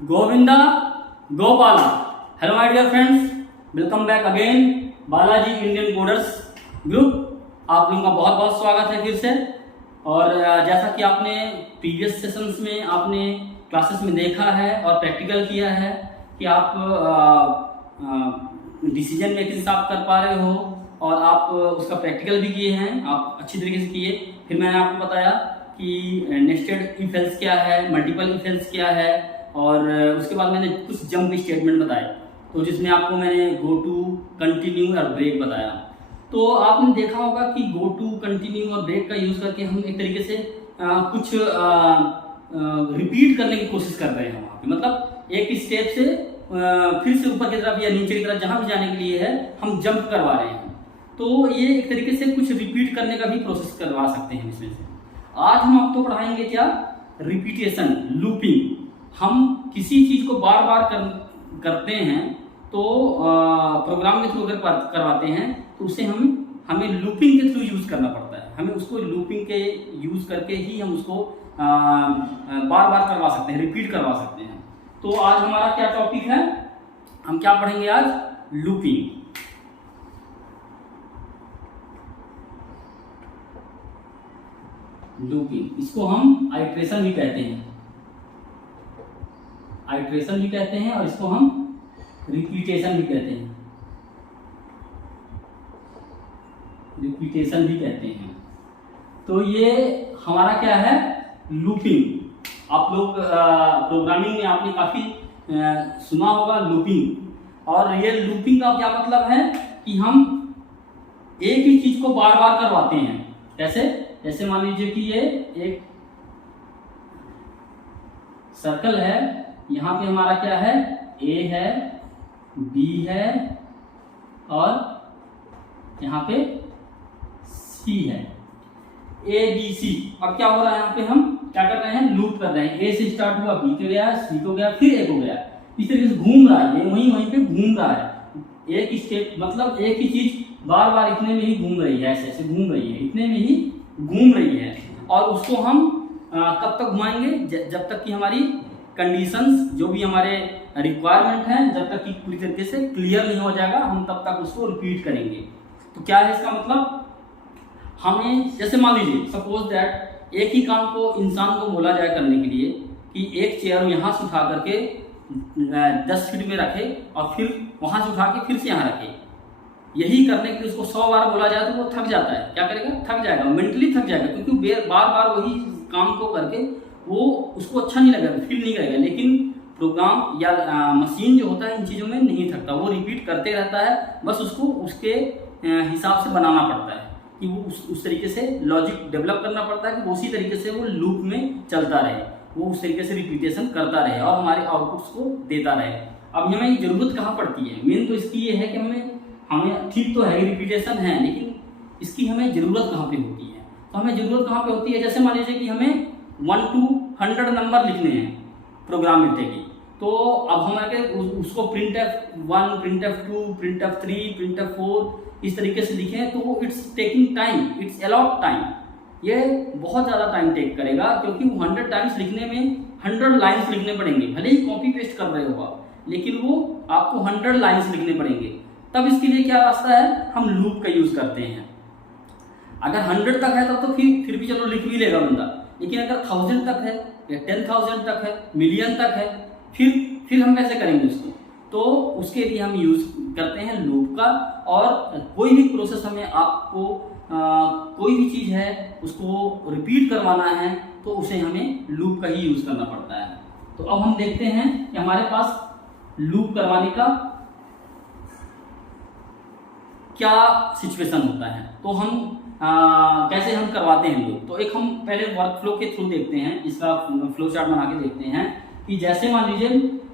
Govinda Gopala. Hello my dear friends, welcome back again Balaji Indian coders group. आप लोगों का बहुत बहुत स्वागत है फिर से। और जैसा कि आपने प्रीवियस सेशंस में आपने क्लासेस में देखा है और प्रैक्टिकल किया है कि आप डिसीजन मेकिंग आप कर पा रहे हो और आप उसका प्रैक्टिकल भी किए हैं, आप अच्छी तरीके से किए। फिर मैंने आपको बताया कि नेस्टेड इफ एल्स क्या है, मल्टीपल इफ एल्स क्या है, और उसके बाद मैंने कुछ जंप स्टेटमेंट बताए, तो जिसमें आपको मैंने गो टू, कंटिन्यू और ब्रेक बताया। तो आपने देखा होगा कि गो टू, कंटिन्यू और ब्रेक का यूज़ करके हम एक तरीके से कुछ रिपीट करने की कोशिश कर रहे हैं वहाँ पे। मतलब एक स्टेप से फिर से ऊपर की तरफ या नीचे की तरफ जहाँ भी जाने के लिए है हम जंप करवा रहे हैं। तो ये एक तरीके से कुछ रिपीट करने का भी प्रोसेस करवा सकते हैं इसमें से। आज हम आपको पढ़ाएंगे क्या, रिपीटेशन, लूपिंग। हम किसी चीज़ को बार बार करते हैं तो प्रोग्राम के थ्रू अगर करवाते हैं तो उसे हमें लूपिंग के थ्रू यूज़ करना पड़ता है। हमें उसको लूपिंग के यूज़ करके ही हम उसको बार बार करवा सकते हैं, रिपीट करवा सकते हैं। तो आज हमारा क्या टॉपिक है, हम क्या पढ़ेंगे आज, लूपिंग। लूपिंग, इसको हम आइट्रेशन भी कहते हैं, आइट्रेशन भी कहते हैं, और इसको हम रिपीटेशन भी कहते हैं, रिपीटेशन भी कहते हैं। तो ये हमारा क्या है, लूपिंग। आप लोग प्रोग्रामिंग में आपने काफी सुना होगा लूपिंग। और ये लूपिंग का क्या मतलब है कि हम एक ही चीज को बार बार करवाते हैं। कैसे, जैसे मान लीजिए कि ये एक सर्कल है, यहाँ पे हमारा क्या है, ए है, बी है और यहाँ पे सी है, ए बी सी। अब क्या हो रहा है, यहाँ पे हम क्या कर रहे हैं, लूप कर रहे हैं। ए से स्टार्ट हुआ, बी को गया, सी को गया, फिर ए को गया। इस तरीके से घूम रहा है, ये वहीं पे घूम रहा है। एक स्टेप मतलब एक ही चीज बार बार इतने में ही घूम रही है, ऐसे ऐसे घूम रही है, इतने में ही घूम रही है। और उसको हम कब तक घुमाएंगे, जब तक कि हमारी कंडीशंस, जो भी हमारे रिक्वायरमेंट हैं, जब तक कि पूरी तरीके से क्लियर नहीं हो जाएगा, हम तब तक उसको रिपीट करेंगे। तो क्या है इसका मतलब, हमें जैसे मान लीजिए सपोज दैट एक ही काम को इंसान को बोला जाए करने के लिए कि एक चेयर यहाँ से उठा करके 10 फीट में रखे और फिर वहाँ से उठा के फिर से यहाँ रखे। यही करने के लिए उसको 100 बार बोला जाए तो वो थक जाता है। क्या करेगा, थक जाएगा, मेंटली थक जाएगा, क्योंकि बार बार वही काम को करके वो उसको अच्छा नहीं लगेगा, फील नहीं करेगा। लेकिन प्रोग्राम या मशीन जो होता है इन चीज़ों में नहीं थकता, वो रिपीट करते रहता है। बस उसको उसके हिसाब से बनाना पड़ता है कि वो उस तरीके से लॉजिक डेवलप करना पड़ता है कि वो उसी तरीके से वो लूप में चलता रहे, वो उस तरीके से रिपीटेशन करता रहे और हमारे आउटपुट्स को देता रहे। अब हमें जरूरत कहाँ पड़ती है, मेन तो इसकी ये है कि हमें ठीक तो है, रिपीटेशन है, लेकिन इसकी हमें ज़रूरत कहाँ पे होती है। तो हमें ज़रूरत कहाँ पे होती है, जैसे मान लीजिए कि हमें 1 to 100 नंबर लिखने हैं प्रोग्राम लिखने की। तो अब हमारे उसको printf1, printf2, printf3, printf4 इस तरीके से लिखें तो it's taking time, it's a lot time. ये बहुत ज़्यादा टाइम टेक करेगा, क्योंकि 100 टाइम्स लिखने में 100 लाइन्स लिखने पड़ेंगे। भले ही कॉपी पेस्ट कर रहे हो आप, लेकिन वो आपको 100 लाइन्स लिखने पड़ेंगे। तब इसके लिए क्या रास्ता है, हम लूप का यूज़ करते हैं। अगर 100 तक है तब तो फिर भी चलो लिख भी लेगा बंदा, लेकिन अगर 1000 तक है या 10,000 तक है, मिलियन तक है, फिर हम कैसे करेंगे उसको। तो उसके लिए हम यूज़ करते हैं लूप का। और कोई भी प्रोसेस हमें आपको कोई भी चीज़ है उसको रिपीट करवाना है तो उसे हमें लूप का ही यूज़ करना पड़ता है। तो अब हम देखते हैं कि हमारे पास लूप करवाने का क्या सिचुएशन होता है। तो हम कैसे हम करवाते हैं लूप। तो एक हम पहले वर्क फ्लो के थ्रू देखते हैं, इसका फ्लो चार्ट बना के देखते हैं कि जैसे मान लीजिए,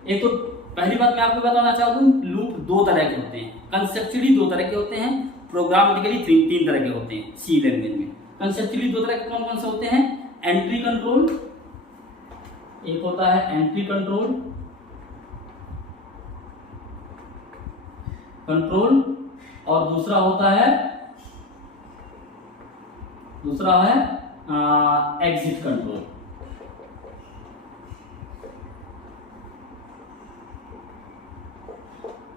एक तो पहली बात मैं आपको बताना चाहता हूँ, लूप 2 तरह के होते हैं, कंसेप्चुअली 2 तरह के होते हैं, प्रोग्रामेटिकली 3 तरह के होते हैं सी लैंग्वेज में। कंसेप्चुअली 2 तरह के कौन कौन से होते हैं, एंट्री कंट्रोल, एक होता है एंट्री कंट्रोल और दूसरा है एग्जिट कंट्रोल।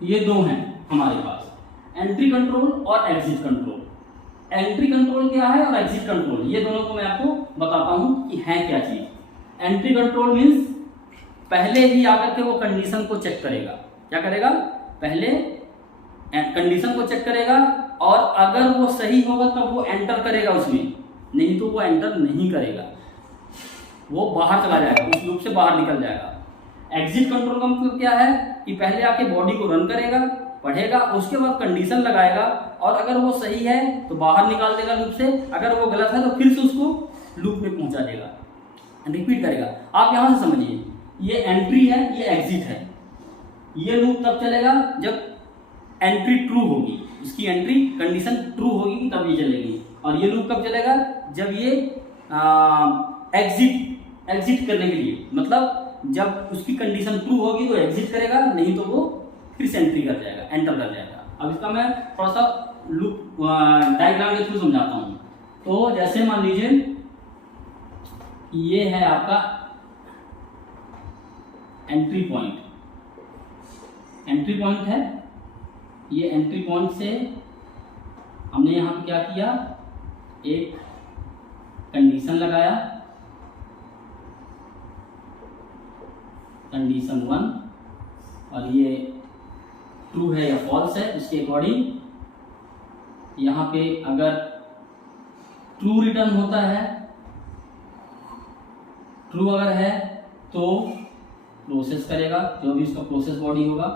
ये दो हैं हमारे पास, एंट्री कंट्रोल और एग्जिट कंट्रोल। एंट्री कंट्रोल क्या है और एग्जिट कंट्रोल, ये दोनों को मैं आपको बताता हूं कि है क्या चीज। एंट्री कंट्रोल मींस पहले ही आकर के वो कंडीशन को चेक करेगा। क्या करेगा? पहले कंडीशन को चेक करेगा और अगर वो सही होगा तब वो एंटर करेगा उसमें, नहीं तो वो एंटर नहीं करेगा, वो बाहर चला जाएगा, उस लूप से बाहर निकल जाएगा। एग्जिट कंट्रोल का मतलब क्या है कि पहले आके बॉडी को रन करेगा, पढ़ेगा, उसके बाद कंडीशन लगाएगा और अगर वो सही है तो बाहर निकाल देगा लूप से, अगर वो गलत है तो फिर से उसको लूप में पहुंचा देगा, रिपीट करेगा। आप यहां से समझिए, ये एंट्री है, ये एग्जिट है। ये लूप तब चलेगा जब एंट्री ट्रू होगी, इसकी एंट्री कंडीशन ट्रू होगी तब ये चलेगी। और ये लूप कब चलेगा? जब ये एग्जिट करने के लिए, मतलब जब उसकी कंडीशन ट्रू होगी तो एग्जिट करेगा, नहीं तो वो फिर से एंट्री कर जाएगा, एंटर कर जाएगा। अब इसका मैं थोड़ा सा लूप डायग्राम के थ्रू समझाता हूं। तो जैसे मान लीजिए ये है आपका एंट्री पॉइंट, एंट्री पॉइंट है ये। एंट्री पॉइंट से हमने यहां पे क्या किया, एक कंडीशन लगाया, कंडीशन 1, और ये ट्रू है या फॉल्स है उसके अकॉर्डिंग यहाँ पे अगर ट्रू रिटर्न होता है, ट्रू अगर है तो प्रोसेस करेगा, जो भी उसका प्रोसेस बॉडी होगा,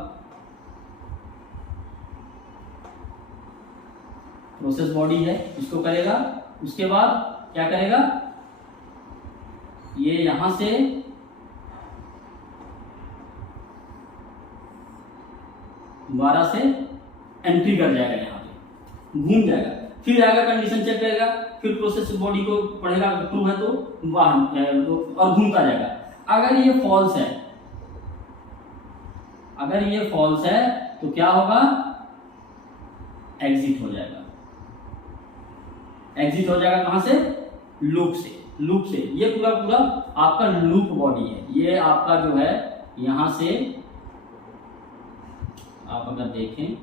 प्रोसेस बॉडी है इसको करेगा। उसके बाद क्या करेगा, ये यहां से दोबारा से एंट्री कर जाएगा, यहाँ पे घूम जाएगा, फिर जाएगा कंडीशन चेक करेगा, फिर प्रोसेस बॉडी को पढ़ेगा, ट्रू है तो बाहर और घूमता जाएगा। अगर ये फॉल्स है, अगर ये फॉल्स है तो क्या होगा, एग्जिट हो जाएगा। एग्जिट हो जाएगा कहां से? लूप से, लूप से। ये पूरा पूरा आपका लूप बॉडी है। ये आपका जो है यहां से आप अगर देखें,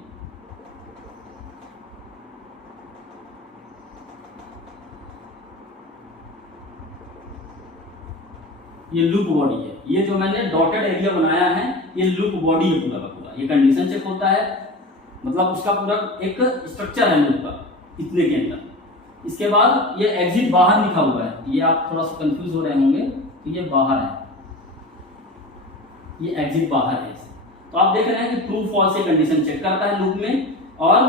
ये लूप बॉडी है। ये जो मैंने डॉटेड एरिया बनाया है ये लूप बॉडी है पूरा का पूरा। ये कंडीशन चेक होता है, मतलब उसका पूरा एक स्ट्रक्चर है लूप का इतने के अंदर। इसके बाद ये एग्जिट बाहर लिखा हुआ है, ये आप थोड़ा सा कंफ्यूज हो रहे होंगे, तो ये बाहर है, ये एग्जिट बाहर है। तो आप देख रहे हैं कि ट्रू फॉल्स से कंडीशन चेक करता है लूप में, और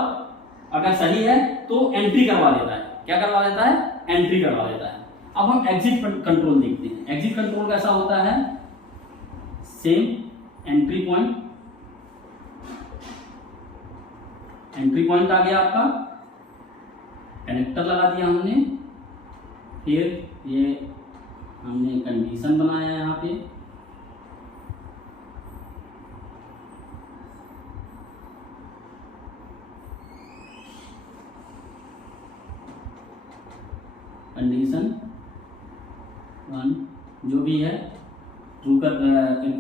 अगर सही है तो एंट्री करवा देता है। क्या करवा देता है? एंट्री करवा देता है। अब हम एग्जिट कंट्रोल देखते हैं। एग्जिट कंट्रोल कैसा होता है? Same entry point, entry point आ गया आपका, कनेक्टर लगा दिया हमने, फिर ये हमने कंडीशन बनाया यहाँ पे, कंडीशन 1 जो भी है ट्रू कर,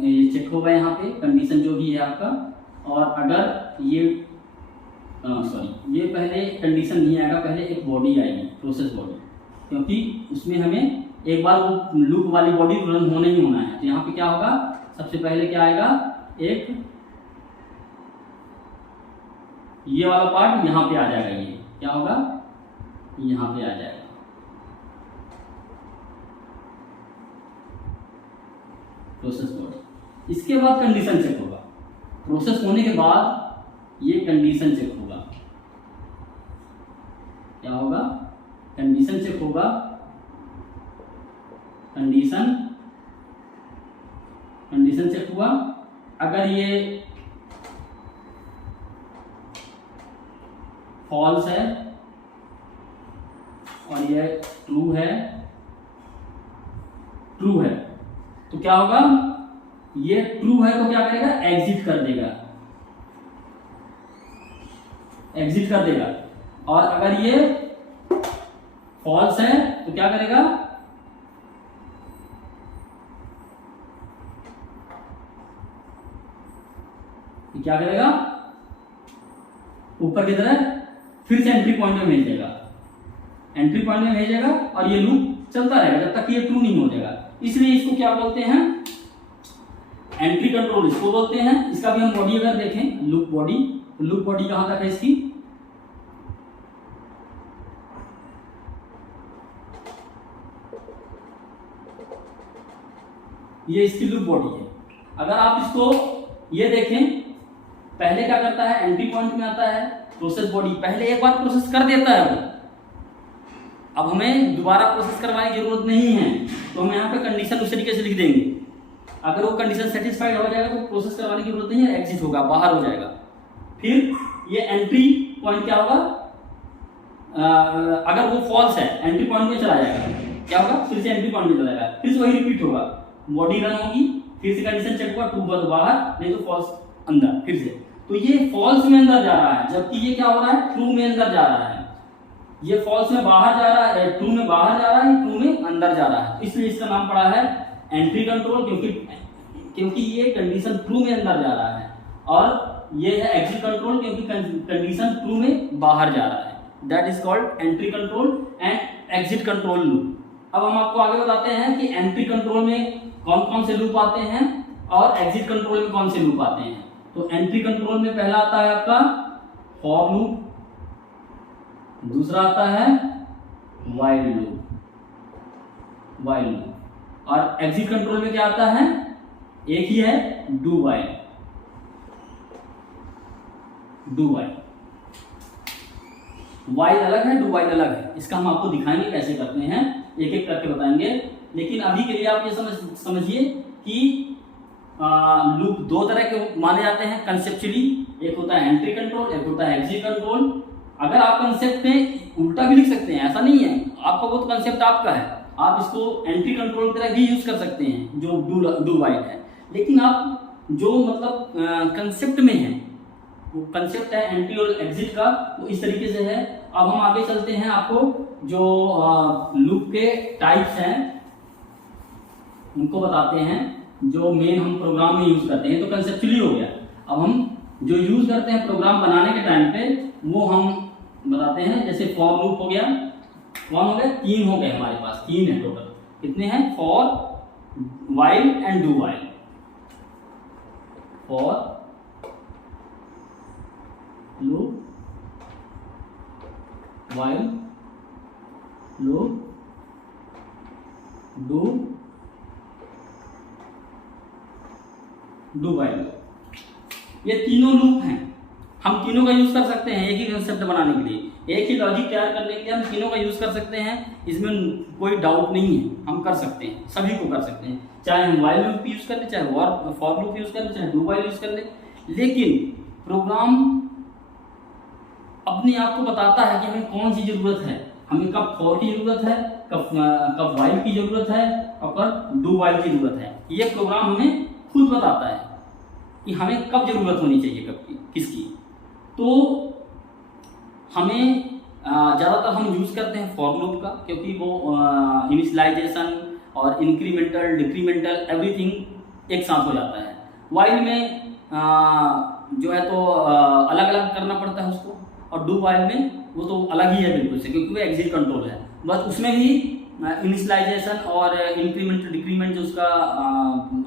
ये चेक होगा यहाँ पे कंडीशन जो भी है आपका। और अगर ये सॉरी, ये पहले कंडीशन नहीं आएगा, पहले एक बॉडी आएगी, प्रोसेस बॉडी, क्योंकि उसमें हमें एक बार वो लूप वाली बॉडी रन होना ही होना है। तो यहाँ पे क्या होगा, सबसे पहले क्या आएगा, एक ये वाला पार्ट यहाँ पे आ जाएगा। ये क्या होगा, यहाँ पे आ जाएगा प्रोसेस बॉडी। इसके बाद कंडीशन चेक होगा, प्रोसेस होने के बाद ये कंडीशन चेक होगा। क्या होगा, कंडीशन चेक होगा, कंडीशन चेक हुआ। अगर ये फॉल्स है और ये ट्रू है, ट्रू है तो क्या होगा, ये ट्रू है तो क्या करेगा, एग्जिट कर देगा, एग्जिट कर देगा। और अगर ये फॉल्स है तो क्या करेगा, क्या करेगा, ऊपर की तरह फिर से एंट्री पॉइंट में भेजेगा, एंट्री पॉइंट में भेजेगा और ये लूप चलता रहेगा जब तक ये ट्रू नहीं हो जाएगा। इसलिए इसको क्या बोलते हैं, एंट्री कंट्रोल इसको बोलते हैं। इसका भी हम बॉडी अगर देखें, लूप बॉडी, तो लूप बॉडी कहां तक है इसकी, ये इसकी लूप बॉडी है। अगर आप इसको ये देखें, पहले क्या करता है, एंट्री पॉइंट में आता है प्रोसेस बॉडी, पहले एक बार प्रोसेस कर देता है वो, अब हमें दोबारा प्रोसेस करवाने की जरूरत नहीं है, तो हम यहाँ पे कंडीशन उस तरीके से लिख देंगे। अगर वो कंडीशन सेटिस्फाइड हो जाएगा तो प्रोसेस करवाने की जरूरत नहीं है, एग्जिट होगा, बाहर हो जाएगा। फिर ये एंट्री पॉइंट क्या होगा, अगर वो फॉल्स है एंट्री पॉइंट में चला जाएगा, क्या होगा, फिर से एंट्री पॉइंट में चला जाएगा, फिर से वही रिपीट होगा, बॉडी रन होगी, फिर से कंडीशन चेक होगा, ट्रू हुआ तो बाहर, नहीं तो फॉल्स अंदर, फिर से। तो ये फॉल्स में अंदर जा रहा है, जबकि ये क्या हो रहा है, ट्रू में अंदर जा रहा है। ये फॉल्स में बाहर जा रहा है, ट्रू में बाहर जा रहा है, ट्रू में अंदर जा रहा है, इसलिए इसका नाम पड़ा है एंट्री कंट्रोल, क्योंकि ये कंडीशन ट्रू में अंदर जा रहा है, और ये है एग्जिट कंट्रोल क्योंकि कंडीशन ट्रू में बाहर जा रहा है। That is called entry control and exit control loop. अब हम आपको आगे बताते हैं कि एंट्री कंट्रोल में कौन कौन से लूप आते हैं और एग्जिट कंट्रोल में कौन से लूप आते हैं। तो एंट्री कंट्रोल में पहला आता है आपका फॉर लूप, दूसरा आता है व्हाइल लूप, और एग्जिट कंट्रोल में क्या आता है, एक ही है, डू व्हाइल। व्हाइल अलग है, डू व्हाइल अलग है। इसका हम आपको दिखाएंगे कैसे करते हैं, एक एक करके बताएंगे। लेकिन अभी के लिए आप ये समझिए कि लूप दो तरह के माने जाते हैं कंसेप्चुअली, एक होता है एंट्री कंट्रोल, एक होता है एग्जिट कंट्रोल। अगर आप कंसेप्ट में उल्टा भी लिख सकते हैं, ऐसा नहीं है, आपका वो कंसेप्ट आपका है, आप इसको एंट्री कंट्रोल की तरह भी यूज कर सकते हैं जो डू व्हाइल है। लेकिन आप जो मतलब कंसेप्ट में है, वो कंसेप्ट है एंट्री और एग्जिट का, वो इस तरीके से है। अब हम आगे चलते हैं, आपको जो लूप के टाइप्स हैं उनको बताते हैं, जो मेन हम प्रोग्राम में यूज करते हैं। तो कंसेप्चुअली हो गया। अब हम जो यूज करते हैं प्रोग्राम बनाने के टाइम पे, वो हम बताते हैं। जैसे फॉर लूप हो गया, कौन हो गए, तीन हो गए हमारे पास, तीन है टोटल। कितने हैं, for, while and do while. For loop, while loop, do while. ये तीनों लूप हैं, हम तीनों का यूज कर सकते हैं एक ही कंसेप्ट बनाने के लिए, एक ही लॉजिक तैयार करने के लिए हम तीनों का यूज कर सकते हैं। इसमें कोई डाउट नहीं है, हम कर सकते हैं, सभी को कर सकते हैं, चाहे हम व्हाइल लूप यूज कर ले, चाहे फॉर लूप यूज कर ले, चाहे डू व्हाइल यूज कर ले। लेकिन प्रोग्राम अपने आप को बताता है कि हमें कौन सी जरूरत है, हमें कब फॉर की जरूरत है, कब व्हाइल की जरूरत है और कब डू व्हाइल की जरूरत है। ये प्रोग्राम हमें खुद बताता है कि हमें कब जरूरत होनी चाहिए, कब की, किसकी। तो हमें ज़्यादातर हम यूज़ करते हैं फॉर लूप का, क्योंकि वो इनिशियलाइजेशन और इंक्रीमेंटल, डिक्रीमेंटल एवरीथिंग एक साथ हो जाता है। व्हाइल में जो है तो अलग अलग करना पड़ता है उसको, और डू व्हाइल में वो तो अलग ही है बिल्कुल से, क्योंकि वो एग्जिट कंट्रोल है। बस उसमें भी इनिशियलाइजेशन और इंक्रीमेंट डिक्रीमेंट जो उसका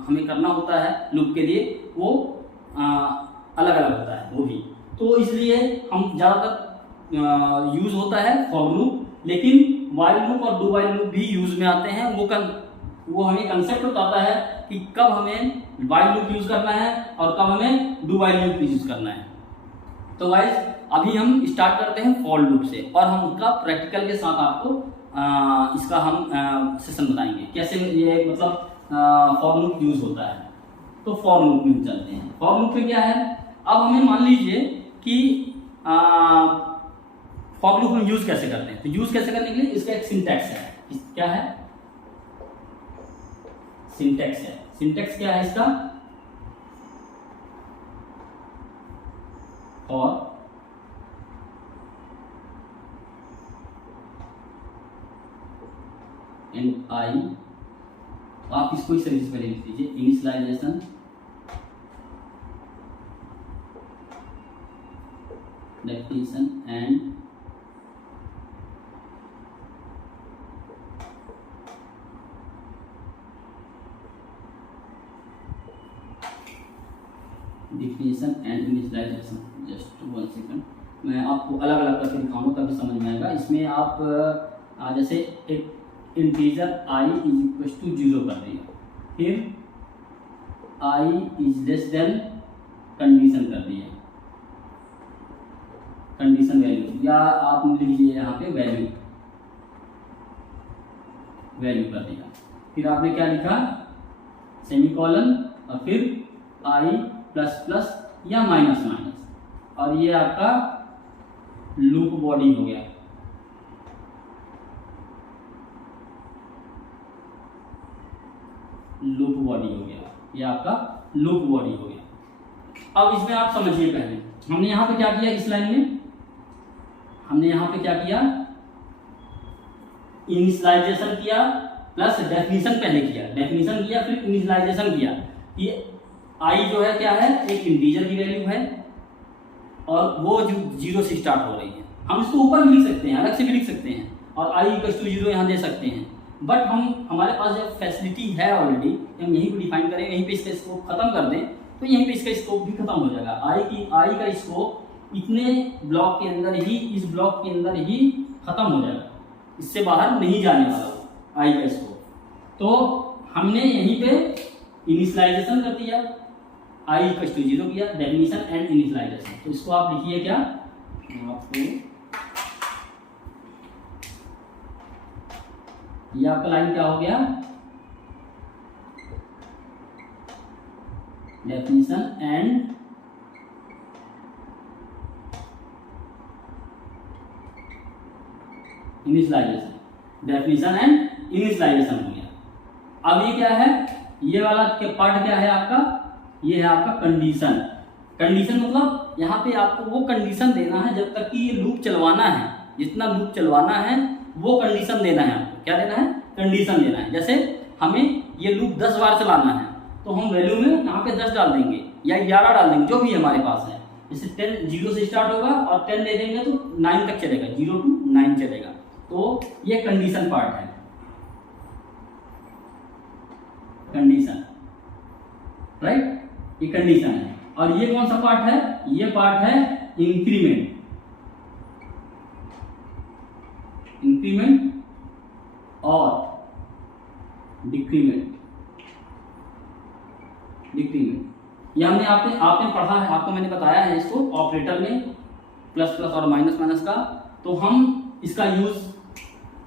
हमें करना होता है लूप के लिए, वो अलग अलग होता है वो भी। तो इसलिए हम ज़्यादातर यूज़ होता है फॉर लूप, लेकिन व्हाइल लूप और डू व्हाइल लूप भी यूज़ में आते हैं। वो हमें कंसेप्ट बताता है कि कब हमें व्हाइल लूप यूज़ करना है और कब हमें डू व्हाइल लूप यूज़ करना है। तो गाइस अभी हम स्टार्ट करते हैं फॉर लूप से, और हम उसका प्रैक्टिकल के साथ आपको इसका हम सेशन बताएंगे कैसे ये मतलब फॉर लूप यूज़ होता है। तो फॉर लूप में चलते हैं। फॉर लूप में क्या है, अब हमें मान लीजिए कि फॉर लूप हम यूज कैसे करते हैं। तो यूज कैसे करने के लिए इसका एक सिंटैक्स है। क्या है, सिंटैक्स है। सिंटैक्स क्या है इसका, और एंड आई, आप इसको इस तरीके से पहले लिख लीजिए, initialization definition and definition and initialization. Just 1 second, मैं आपको अलग अलग करके दिखाऊंगा तभी समझ में आएगा। इसमें आप जैसे एक इंटीजर i = 0 कर दिया, फिर i < कंडीशन कर दिया, कंडीशन वैल्यू, या आप लिख लीजिए यहाँ पे वैल्यू कर दिया। फिर आपने क्या लिखा, सेमीकोलन, और फिर i++ या माइनस, और ये आपका लूप बॉडी हो गया। लूप बॉडी हो गया, ये आपका लूप बॉडी हो गया। अब इसमें आप समझिए, पहले हमने यहाँ पे क्या किया, इस लाइन में हमने यहाँ पे क्या किया, इनिशियलाइजेशन किया प्लस डेफिनेशन पहले किया, डेफिनेशन किया फिर इनिशियलाइजेशन किया। ये i जो है क्या है, एक इंटीजर की वैल्यू है और वो जो 0 से स्टार्ट हो रही है। हम इसको ऊपर भी लिख सकते हैं, अलग से भी लिख सकते हैं, और i = 0 यहाँ दे सकते हैं। बट हमारे पास जब फैसिलिटी है ऑलरेडी, हम यहीं पे डिफाइन करें, यहीं पे इसका स्कोप खत्म कर दें, तो यहीं पे इसका स्कोप भी खत्म हो जाएगा। i का स्कोप इतने ब्लॉक के अंदर ही, इस ब्लॉक के अंदर ही खत्म हो जाएगा, इससे बाहर नहीं जाने वाला i का स्कोप। तो हमने यहीं पे इनिशियलाइजेशन कर दिया, i = 0 किया, डेफिनेशन एंड इनिशियलाइजेशन। तो इसको आप लिखिए क्या, आपको ये आपका लाइन क्या हो गया, definition and initialization, definition and initialization हो गया। अब ये क्या है, ये वाला के पार्ट क्या है आपका, ये है आपका कंडीशन। कंडीशन मतलब यहाँ पे आपको वो कंडीशन देना है जब तक कि ये लूप चलवाना है, जितना लूप चलवाना है वो कंडीशन देना है आपको। क्या देना है, कंडीशन देना है। जैसे हमें ये लूप 10 बार चलाना है, तो हम वैल्यू में यहाँ पे 10 डाल देंगे या 11 डाल देंगे, जो भी हमारे पास है। जैसे 10 0 से स्टार्ट होगा और 10 दे देंगे तो 9 तक चलेगा, 0 to 9 चलेगा। तो ये कंडीशन पार्ट है, कंडीशन, राइट, ये कंडीशन है। और ये कौन सा पार्ट है, ये पार्ट है इंक्रीमेंट, इंक्रीमेंट और डिक्रीमेंट। डिक्रीमेंट ये हमने आपने पढ़ा है, आपको मैंने बताया है इसको ऑपरेटर में, प्लस प्लस और माइनस माइनस का। तो हम इसका यूज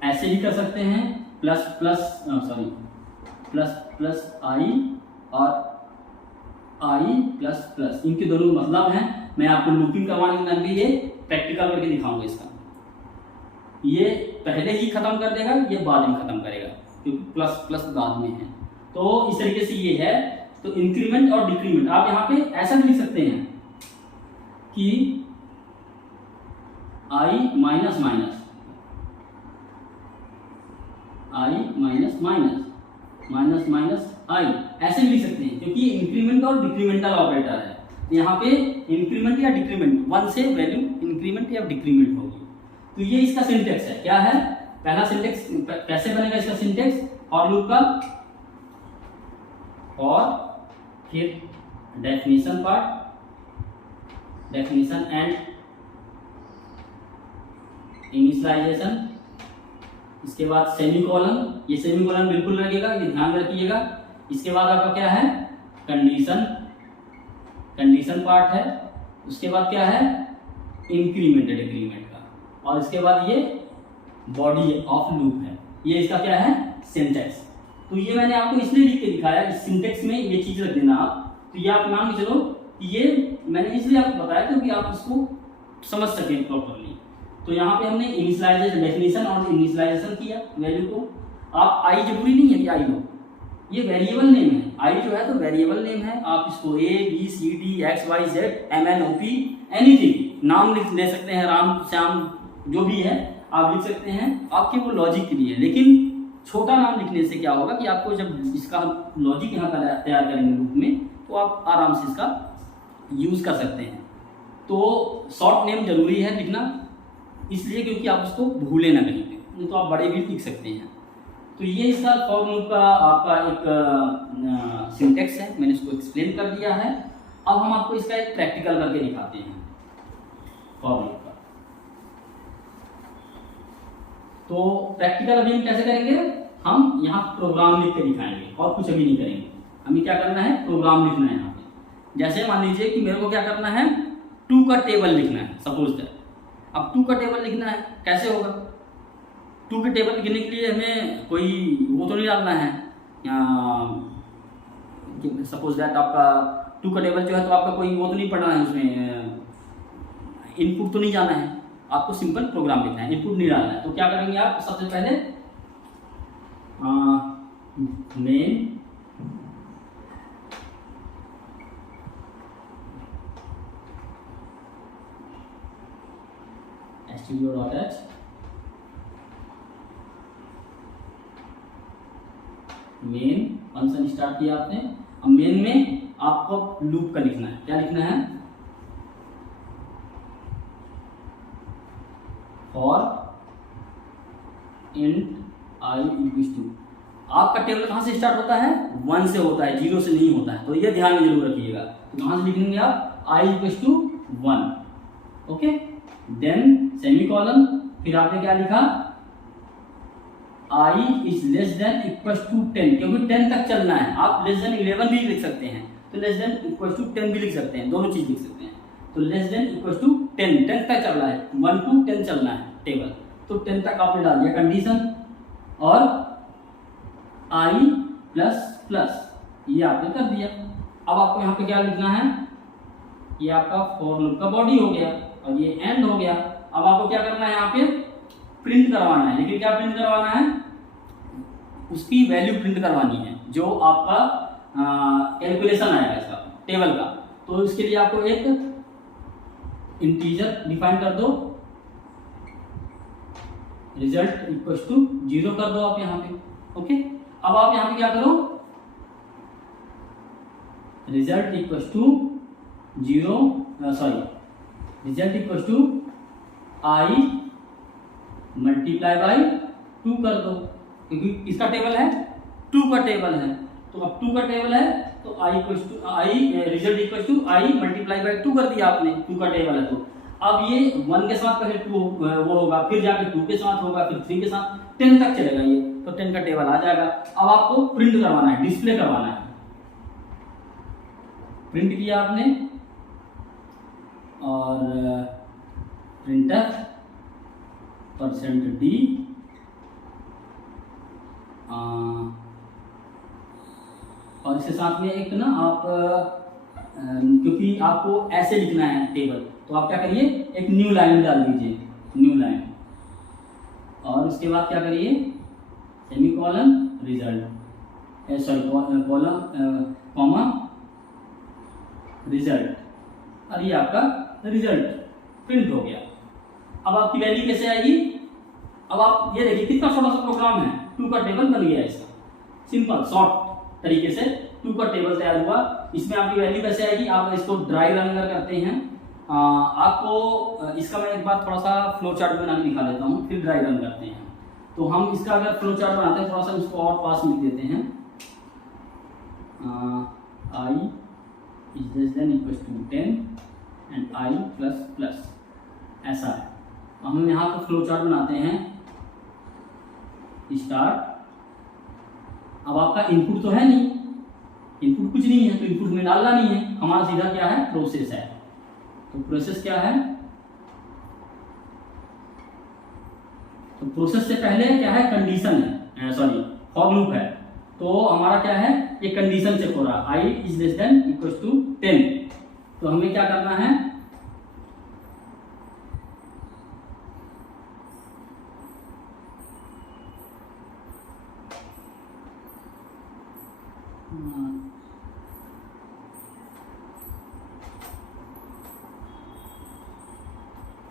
ऐसे भी कर सकते हैं, प्लस प्लस आई और आई प्लस प्लस, इनके दोनों मतलब हैं। मैं आपको लूपिंग करवाने के टाइम भी ये प्रैक्टिकल करके दिखाऊंगा इसका। ये पहले ही खत्म कर देगा, ये बाद में खत्म करेगा, क्योंकि प्लस प्लस बाद में है। तो इस तरीके से ये है। तो इंक्रीमेंट और डिक्रीमेंट आप यहाँ पे ऐसा भी लिख सकते हैं कि आई माइनस माइनस, आई माइनस माइनस, माइनस माइनस आई, ऐसे भी लिख सकते हैं, क्योंकि इंक्रीमेंट और डिक्रीमेंटल ऑपरेटर है। यहाँ पे इंक्रीमेंट या डिक्रीमेंट, 1 से वैल्यू इंक्रीमेंट या डिक्रीमेंट होगी। तो ये इसका सिंटेक्स है। क्या है पहला सिंटेक्स, कैसे बनेगा इसका सिंटेक्स, फॉर लूप का, और फिर definition part, definition and initialization, इसके बाद सेमीकोलन, ये सेमीकोलन बिल्कुल लगेगा, ये ध्यान रखिएगा। इसके बाद आपका क्या है, कंडीशन, कंडीशन पार्ट है। उसके बाद क्या है, इंक्रीमेंट डिक्रीमेंट का, और इसके बाद ये बॉडी ऑफ लूप है। ये इसका क्या है, सिंटेक्स। तो ये मैंने आपको इसलिए लिख के दिखाया, इस सिंटेक्स में ये चीज रख देना आप। तो ये आप मान के चलो कि ये मैंने इसलिए आपको बताया क्योंकि आप इसको समझ सकें प्रॉपरली। तो यहाँ पे हमने इनिशियलाइजेशन, डेफिनेशन और इनिशियलाइजेशन किया वैल्यू को। आप आई जरूरी नहीं है कि आई लो, ये वेरिएबल नेम है। आई जो है तो वेरिएबल नेम है, आप इसको A B C D X Y Z M N O P anything नाम ले सकते हैं, राम श्याम जो भी है आप लिख सकते हैं, आपके वो लॉजिक के लिए। लेकिन छोटा नाम लिखने से क्या होगा कि आपको जब इसका लॉजिक यहाँ तैयार करेंगे लूप में, तो आप आराम से इसका यूज कर सकते हैं। तो शॉर्ट नेम जरूरी है लिखना, इसलिए क्योंकि आप उसको भूले ना कहीं पे, नहीं तो आप बड़े भी लिख सकते हैं। तो ये इसका फॉर लूप का आपका एक सिंटेक्स है, मैंने इसको एक्सप्लेन कर दिया है। अब हम आपको इसका एक प्रैक्टिकल करके दिखाते हैं फॉर लूप का। तो प्रैक्टिकल अभी हम कैसे करेंगे, हम यहाँ प्रोग्राम लिख के दिखाएंगे और कुछ अभी नहीं करेंगे। हमें क्या करना है, प्रोग्राम लिखना है यहाँ पे। जैसे मान लीजिए कि मेरे को क्या करना है, 2 का टेबल लिखना है सपोज दैट। अब 2 का टेबल लिखना है, कैसे होगा, 2 के टेबल लिखने के लिए हमें कोई वो तो नहीं डालना है, सपोज दैट आपका 2 का टेबल जो है तो आपका कोई वो तो नहीं पढ़ना है, उसमें इनपुट तो नहीं जाना है, आपको सिंपल प्रोग्राम लिखना है, इनपुट नहीं डालना है। तो क्या करेंगे आप, सबसे पहले main studio.h main function start किया आपने। अब मेन में आपको लूप का लिखना है, क्या लिखना है, for int i equals to, आपका टेबल कहां से स्टार्ट होता है, 1 से होता है, 0 से नहीं होता है, तो ये ध्यान में जरूर रखिएगा। तो कहां से लिखेंगे आप, i equals to 1, okay, then semicolon, फिर आपने क्या लिखा, i is less than equals to 10, क्योंकि 10 तक चलना है। आप लेस देन 11 भी लिख सकते हैं, तो लेस देन इक्वल्स टू 10 भी लिख सकते हैं, दोनों चीज लिख सकते हैं। तो लेस देन इक्वल्स टू 10, 10 तक चलना है, 1 to 10 चलना है टेबल, तो 10 तक आपने डाल दिया कंडीशन, और i प्लस प्लस ये आपने कर दिया। अब आपको यहाँ पे क्या लिखना है, ये आपका फॉर लूप का बॉडी हो गया और ये एंड हो गया। अब आपको क्या करना है, यहाँ पे प्रिंट करवाना है, लेकिन क्या प्रिंट करवाना है, उसकी वैल्यू प्रिंट करवानी है जो आपका कैलकुलेशन आएगा इसका टेबल का। तो इसके लिए आपको एक इंटीजर डिफाइन कर दो, रिजल्ट इक्वल्स टू 0 कर दो आप यहाँ पे, ओके। अब आप यहाँ पे क्या करो, result equals to 0, sorry, result equals to i multiply by 2 कर दो, क्योंकि इसका टेबल है 2 का टेबल है, तो अब 2 का टेबल है तो i equals to result equals to i multiply by 2 कर दिया आपने, 2 का टेबल है। तो अब ये 1 के साथ पहले 2 वो होगा, फिर जाके 2 के साथ होगा, फिर 3 के साथ, 10 तक चलेगा ये, तो 10 का टेबल आ जाएगा। अब आपको प्रिंट करवाना है, डिस्प्ले करवाना है। प्रिंट किया आपने और प्रिंटर %d और इसके साथ में एक ना आप क्योंकि आपको ऐसे लिखना है टेबल, तो आप क्या करिए, एक न्यू लाइन डाल दीजिए, न्यू लाइन, और उसके बाद क्या करिए, semicolon result, sorry column comma result, और ये आपका रिजल्ट प्रिंट हो गया। अब आपकी वैल्यू कैसे आएगी, अब आप ये देखिए कितना छोटा सा प्रोग्राम है, 2 का टेबल बन गया इसका, सिंपल शॉर्ट तरीके से 2 का टेबल तैयार हुआ। इसमें आपकी वैल्यू कैसे आएगी, आप इसको ड्राई रन अगर करते हैं, आपको इसका मैं एक बार थोड़ा सा फ्लो चार्ट बना के दिखा देता हूँ, फिर ड्राई रन करते हैं। तो हम इसका अगर फ्लो चार्ट बनाते हैं, थोड़ा सा इसको और पास लिख देते हैं, i is less than equals to 10 and i plus plus, ऐसा है। हम यहाँ पर फ्लो चार्ट बनाते हैं, स्टार्ट। अब आपका इनपुट तो है नहीं, इनपुट कुछ नहीं है, तो इनपुट में डालना नहीं है, हमारा सीधा क्या है, प्रोसेस है। तो प्रोसेस क्या है, तो प्रोसेस से पहले क्या है, कंडीशन है, सॉरी फॉर लूप है। तो हमारा क्या है, ये कंडीशन चेक हो रहा है, i is less than equals to 10। तो हमें क्या करना है,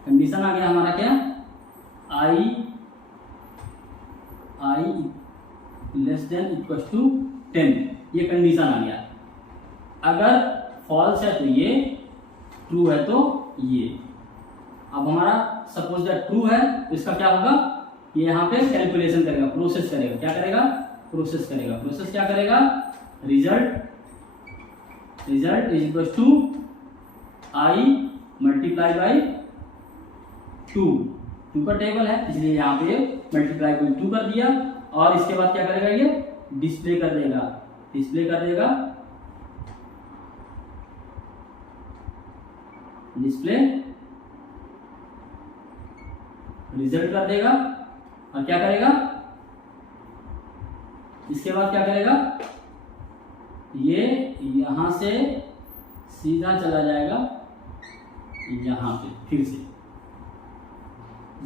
कंडीशन आ गया हमारा क्या, i less than equals to 10, ये कंडीशन आ गया। अगर फॉल्स है तो ये, ट्रू है तो ये। अब हमारा सपोज दैट ट्रू है तो इसका क्या होगा, ये यहाँ पे कैलकुलेशन करेगा, प्रोसेस करेगा, क्या करेगा, प्रोसेस करेगा। प्रोसेस क्या करेगा, result is equal to I multiply by 2 का टेबल है इसलिए यहाँ पे मल्टीप्लाई बाई 2 कर दिया। और इसके बाद क्या करेगा, ये डिस्प्ले कर देगा, डिस्प्ले कर देगा, डिस्प्ले रिजल्ट कर देगा। और क्या करेगा, इसके बाद क्या करेगा, ये यहां से सीधा चला जाएगा यहां पे, फिर से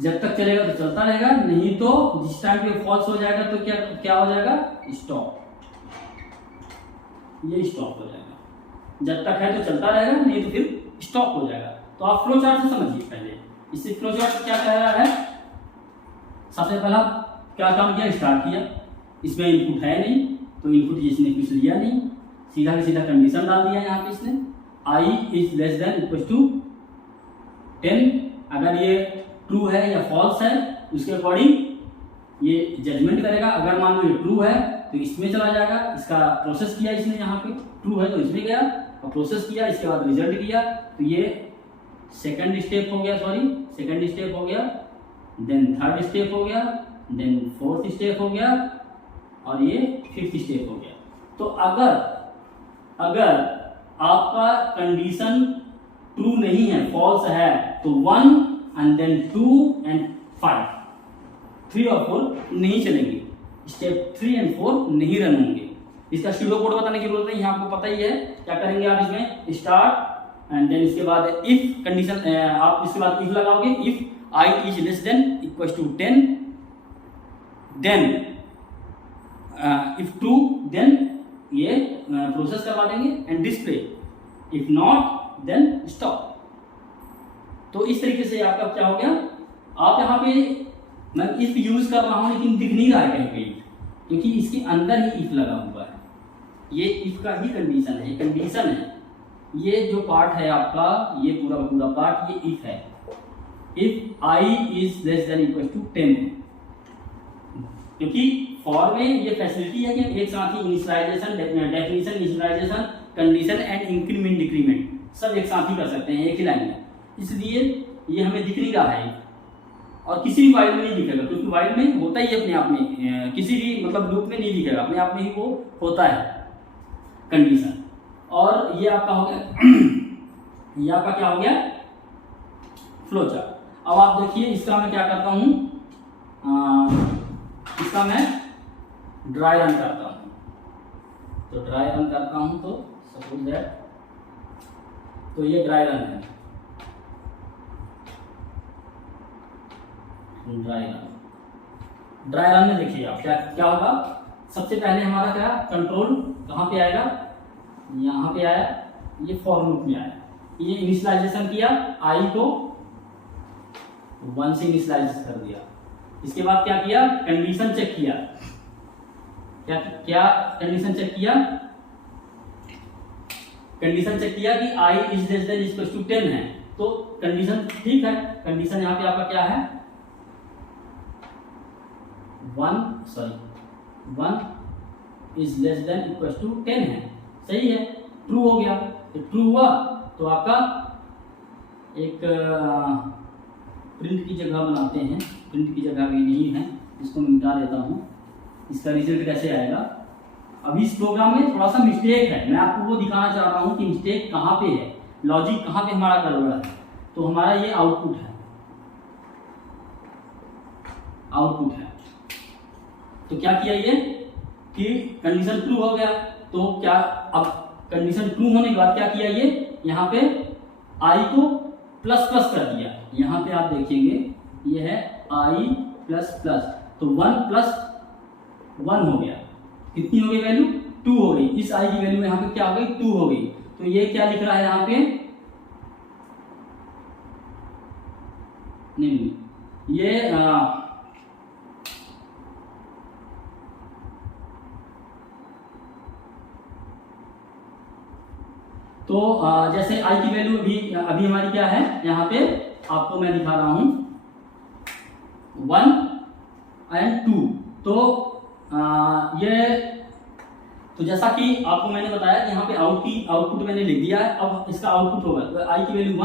जब तक चलेगा तो चलता रहेगा, नहीं तो जिस टाइम पे फॉल्स हो जाएगा तो क्या क्या हो जाएगा, स्टॉप, ये स्टॉप हो जाएगा। जब तक है तो चलता रहेगा, नहीं तो फिर स्टॉप हो जाएगा। तो आप फ्लो चार्ट से समझिए पहले, इससे फ्लो चार्ट क्या कह रहा है, सबसे पहला क्या काम किया, स्टार्ट किया, इसमें इनपुट है नहीं तो इनपुट इसने कुछ लिया नहीं, सीधा का सीधा कंडीशन डाल दिया यहाँ पे इसने, I is less than equal to 10। अगर ये ट्रू है या फॉल्स है उसके अकॉर्डिंग ये जजमेंट करेगा। अगर मान लो ये ट्रू है तो इसमें चला जाएगा, इसका प्रोसेस किया इसने, यहाँ पे ट्रू है तो इसमें गया और प्रोसेस किया, इसके बाद रिजल्ट किया, तो ये सेकंड स्टेप हो गया, सॉरी सेकंड स्टेप हो गया, देन थर्ड स्टेप हो गया, देन फोर्थ स्टेप हो गया और ये फिफ्थ स्टेप हो गया। तो अगर आपका कंडीशन ट्रू नहीं है, फॉल्स है, तो 1 एंड देन 2 एंड 5, 3 और 4 नहीं चलेंगे, स्टेप 3 एंड 4 नहीं रन होंगे। इसका स्यूडो कोड बताने की जरूरत नहीं है, आपको पता ही है। क्या करेंगे आप इसमें, स्टार्ट एंड देन इसके बाद इफ कंडीशन, आप इसके बाद इफ लगाओगे, if i is less than equal to 10, then if true then ये प्रोसेस करवा देंगे and display, if not then stop. तो इस तरीके से आपका क्या हो गया, आप यहाँ पे मैं इफ यूज कर रहा हूं लेकिन दिख नहीं रहा है कहीं कहीं, क्योंकि इसके अंदर ही इफ लगा हुआ है, ये इफ का ही कंडीशन है, ये कंडीशन है। ये जो पार्ट है आपका, ये पूरा पार्ट ये इफ है, if I is less than equal to 10, क्योंकि फॉर में ये फैसिलिटी है कि एक साथ ही initialization, definition, initialization, condition and increment decrement सब एक साथ ही कर सकते हैं एक ही लाइन में, इसलिए ये हमें दिख नहीं रहा है और किसी भी वाइल में नहीं दिखेगा, क्योंकि वाइल में होता ही अपने आप में, किसी भी मतलब लूप में नहीं दिखेगा, अपने आप में ही वो होता है कंडीशन। और ये आपका हो गया ये आपका क्या हो गया, फ्लो चार्ट। अब आप देखिए इसका मैं क्या करता हूं, इसका मैं ड्राई रन करता हूं। तो ड्राई रन करता हूं तो सपोज दैट, तो ये ड्राई रन है, ड्राई रन में देखिए आप क्या होगा। सबसे पहले हमारा क्या कंट्रोल कहाँ पे आएगा, यहाँ पे आया, ये फॉर लूप में आया, ये इनिशियलाइजेशन किया, आई को 1 से इनिशियलाइज कर दिया। इसके बाद क्या किया, कंडीशन चेक किया, क्या कंडीशन चेक किया, कंडीशन चेक किया कि I is less than equal to 10 है, तो कंडीशन ठीक है, कंडीशन यहाँ पे आपका क्या है, 1 is less than equal to 10 है, सही है, ट्रू हो गया। तो ट्रू हुआ तो आपका एक प्रिंट की जगह बनाते हैं, प्रिंट की जगह भी नहीं है, इसको मिटा देता हूँ। इसका रिजल्ट कैसे आएगा, अभी इस प्रोग्राम में थोड़ा सा मिस्टेक है, मैं आपको वो दिखाना चाह रहा हूँ कि मिस्टेक कहाँ पे है, लॉजिक कहाँ पे हमारा गड़बड़ है। तो हमारा ये आउटपुट है, आउटपुट है। तो क्या किया ये कि कंडीशन ट्रू हो गया, तो क्या अब कंडीशन ट्रू होने के बाद क्या किया, ये यहाँ पे आई को प्लस प्लस कर दिया। यहाँ पे आप देखेंगे ये है आई प्लस प्लस, तो 1 प्लस 1 हो गया, कितनी हो गई वैल्यू, 2 हो गई। इस आई की वैल्यू यहाँ पे क्या हो गई, 2 हो गई। तो ये क्या लिख रहा है यहाँ पे, नहीं ये तो जैसे आई की वैल्यू अभी हमारी क्या है, यहाँ पे आपको मैं दिखा रहा हूँ 1 और 2। तो ये तो जैसा कि आपको मैंने बताया कि यहाँ पे आउटपुट मैंने लिख दिया है। अब इसका आउटपुट होगा तो आई की वैल्यू 1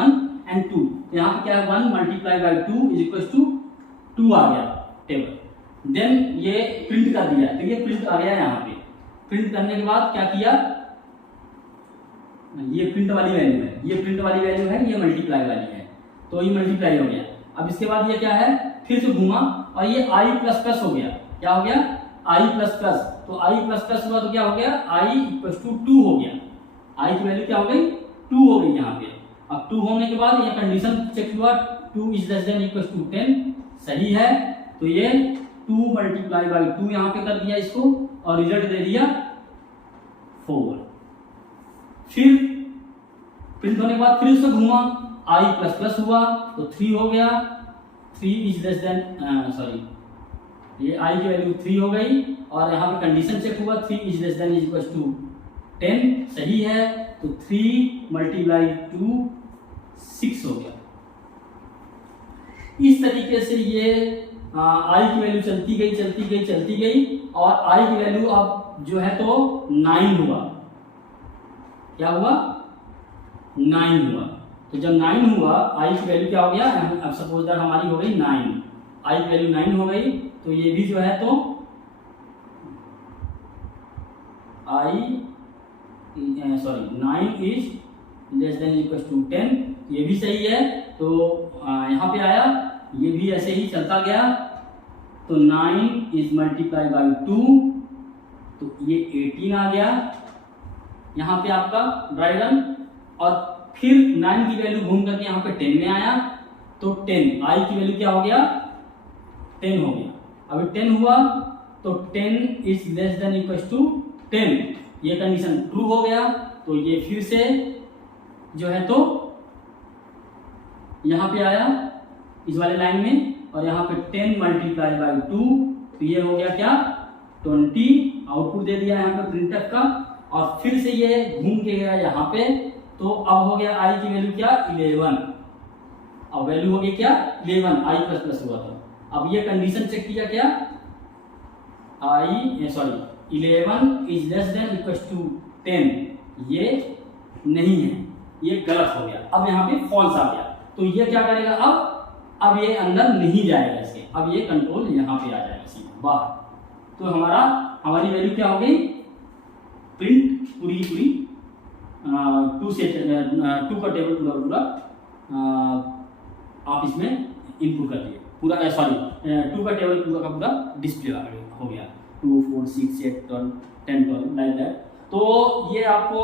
और 2। यहाँ पे क्या है 1 multiply by 2 is equal to 2 आ गया टेबल। देन ये प्रिंट कर दिया, तो ये प्रिंट आ गया यहाँ पे। प्रिंट करने के बाद क्या किया, ये प्रिंट वाली वैल्यू है, ये प्रिंट वाली वैल्यू है, ये मल्टीप्लाई वाली है, तो ये मल्टीप्लाई हो गया। अब इसके बाद ये क्या है, फिर से घूमा और ये आई प्लस प्लस हो गया। क्या हो गया, आई प्लस प्लस। तो आई प्लस प्लस हुआ तो क्या हो गया, आई इक्वल टू 2 हो गया। आई की वैल्यू क्या हो गई, 2 हो गई यहाँ पे। अब 2 होने के बाद ये कंडीशन चेक हुआ, 2 is less than equal to 10, सही है। तो ये 2 मल्टीप्लाई बाई 2 यहाँ पे कर दिया इसको और रिजल्ट दे दिया 4। फिर प्रिंट होने के बाद फिर उससे घूमा, आई प्लस प्लस हुआ तो 3 हो गया। 3 इज लेस देन सॉरी, ये आई की वैल्यू 3 हो गई और यहाँ पे कंडीशन चेक हुआ, 3 is less than equal to 10, सही है। तो 3 मल्टीप्लाई 2 6 हो गया। इस तरीके से ये आई की वैल्यू चलती गई और आई की वैल्यू अब जो है तो 9 हुआ। क्या हुआ, 9 हुआ। तो जब 9 हुआ आई की वैल्यू क्या हो गया, अब सपोज दैट हमारी हो गई 9, आई की वैल्यू 9 हो गई। तो ये भी जो है तो I sorry 9 is less than equal to 10, ये भी सही है। तो यहाँ पे आया, ये भी ऐसे ही चलता गया। तो 9 इज मल्टीप्लाई बाई 2, तो ये 18 आ गया यहाँ पे आपका ड्राई रन। और फिर 9 की वैल्यू घूम करके यहाँ पे 10 में आया, तो 10 आई की वैल्यू क्या हो गया, 10 हो गया। अभी 10 हुआ तो 10 is less than equal to 10, ये कंडीशन ट्रू हो गया। तो ये फिर से जो है तो यहाँ पे आया इस वाले लाइन में और यहाँ पे 10 मल्टीप्लाई बाई 2, तो ये हो गया क्या 20, आउटपुट दे दिया यहाँ पे प्रिंटफ का। और फिर से ये घूम के गया यहाँ पे, तो अब हो गया आई की वैल्यू क्या 11, अब वैल्यू हो गई क्या 11, आई प्लस प्लस हुआ था। अब ये कंडीशन चेक किया क्या, I sorry 11 is less than equal to 10, ये नहीं है, ये गलत हो गया। अब यहाँ पे फॉल्स आ गया। तो ये क्या करेगा, अब ये अंदर नहीं जाएगा इसके, अब ये कंट्रोल यहाँ पे आ जाएगा सीधा बाहर। तो हमारी वैल्यू क्या हो गई, प्रिंट पूरी 2 का टेबल पूरा आप इसमें इनपुट कर दिए पूरा, सॉरी 2 का टेबल पूरा डिस्प्ले हो गया, 2 4 6 8 12 10 12 लाइक दैट। तो ये आपको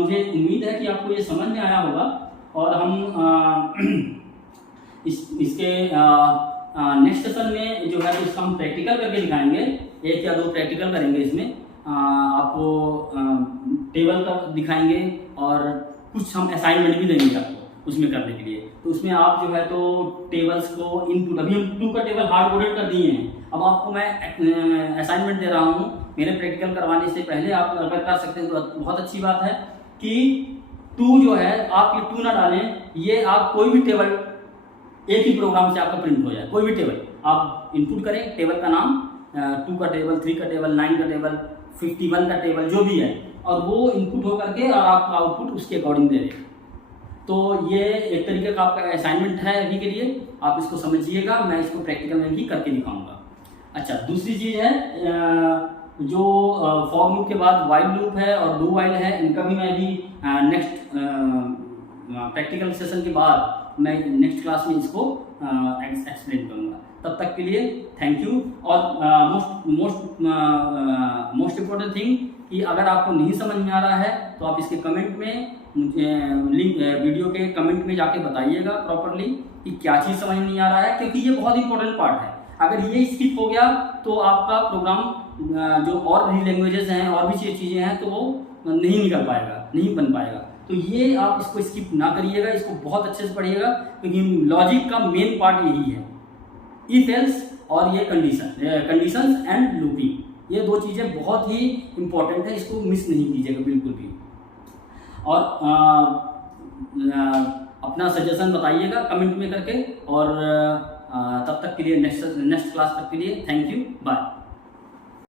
मुझे उम्मीद है कि आपको ये समझ में आया होगा। और हम इसके नेक्स्ट सेशन में जो है तो इसका हम प्रैक्टिकल करके दिखाएंगे, 1 या 2 प्रैक्टिकल करेंगे इसमें। आपको टेबल का दिखाएंगे और कुछ हम असाइनमेंट भी देंगे आपको उसमें करने के लिए। तो उसमें आप जो है तो टेबल्स को इनपुट, अभी हम 2 का टेबल हार्ड कोडेड कर दिए हैं, अब आपको मैं असाइनमेंट दे रहा हूँ। मेरे प्रैक्टिकल करवाने से पहले आप अगर कर सकते हैं तो बहुत अच्छी बात है कि 2 जो है आप ये 2 ना डालें, ये आप कोई भी टेबल एक ही प्रोग्राम से आपका प्रिंट हो जाए। कोई भी टेबल आप इनपुट करें, टेबल का नाम 2 का टेबल, 3 का टेबल, 9 का टेबल, 51 का टेबल, जो भी है, और वो इनपुट हो करके और आपका आउटपुट उसके अकॉर्डिंग दे दें। तो ये एक तरीके का आपका असाइनमेंट है अभी के लिए, आप इसको समझिएगा, मैं इसको प्रैक्टिकल में भी करके दिखाऊंगा। अच्छा, दूसरी चीज़ है जो फॉर लूप के बाद वाइल लूप है और डू वाइल है, इनका भी मैं अभी नेक्स्ट प्रैक्टिकल सेशन के बाद मैं नेक्स्ट क्लास में इसको एक्सप्लेन करूँगा। तब तक के लिए थैंक यू। और मोस्ट इम्पोर्टेंट थिंग कि अगर आपको नहीं समझ में आ रहा है तो आप इसके कमेंट में मुझे लिंक वीडियो के कमेंट में जाके बताइएगा प्रॉपरली कि क्या चीज़ समझ नहीं आ रहा है, क्योंकि ये बहुत इंपॉर्टेंट पार्ट है। अगर ये स्किप हो गया तो आपका प्रोग्राम जो और भी लैंग्वेजेस हैं और भी चीज़ें हैं तो वो नहीं निकल पाएगा, नहीं बन पाएगा। तो ये आप इसको स्किप ना करिएगा, इसको बहुत अच्छे से पढ़िएगा, क्योंकि लॉजिक का मेन पार्ट यही है, इफ एल्स और ये कंडीशंस एंड लूपिंग, ये 2 चीज़ें बहुत ही इंपॉर्टेंट है, इसको मिस नहीं कीजिएगा बिल्कुल भी। और अपना सजेशन बताइएगा कमेंट में करके। और तब तक के लिए नेक्स्ट क्लास तक के लिए थैंक यू, बाय।